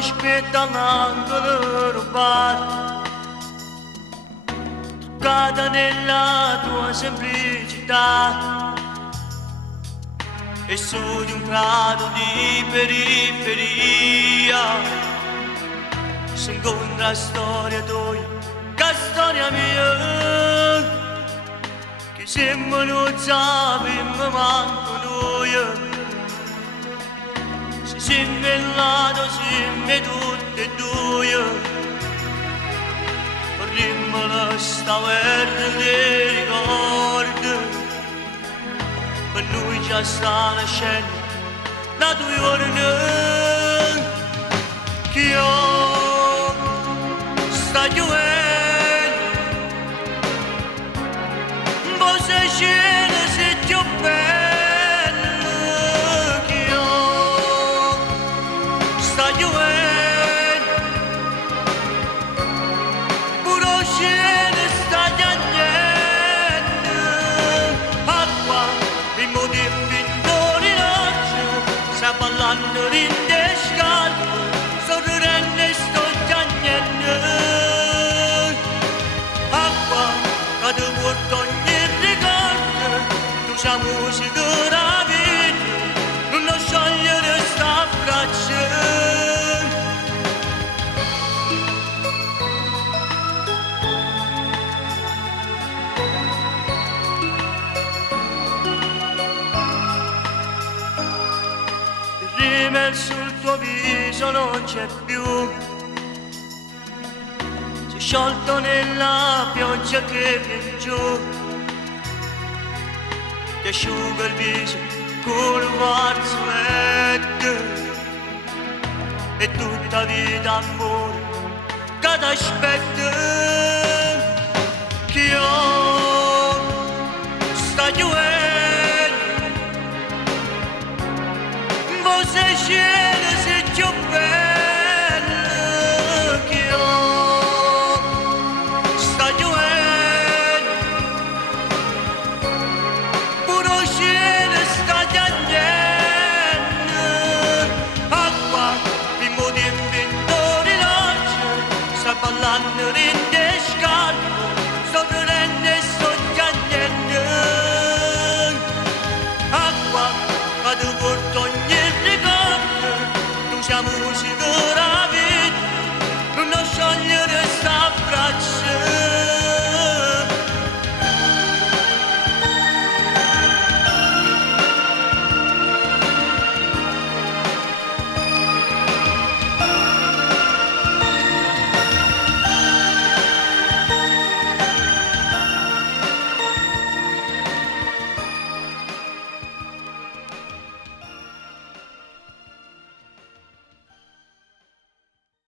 aspetta l'angolo rubato, toccata nella tua semplicità, e su di un prato di periferia si incontra la storia tua, che storia mia, che sembra non sappiamo manco noi. Simme lato, simme tutte e due, vorremmo la sta guerra dei ricordi, per noi già sta la scena, la tua giorni, che io sta giovendo, un po' se scena se ti ho perso. Ballando in descalzo, sorridendo e sto piangendo. Acqua che ti porta ogni ricordo, tu sei musica da vita, non lo sciogliere sta braccia. Sul tuo viso non c'è più, si è sciolto nella pioggia che viene giù, ti asciuga il viso con un fazzoletto, e tutta vita amore che t'aspetta, che io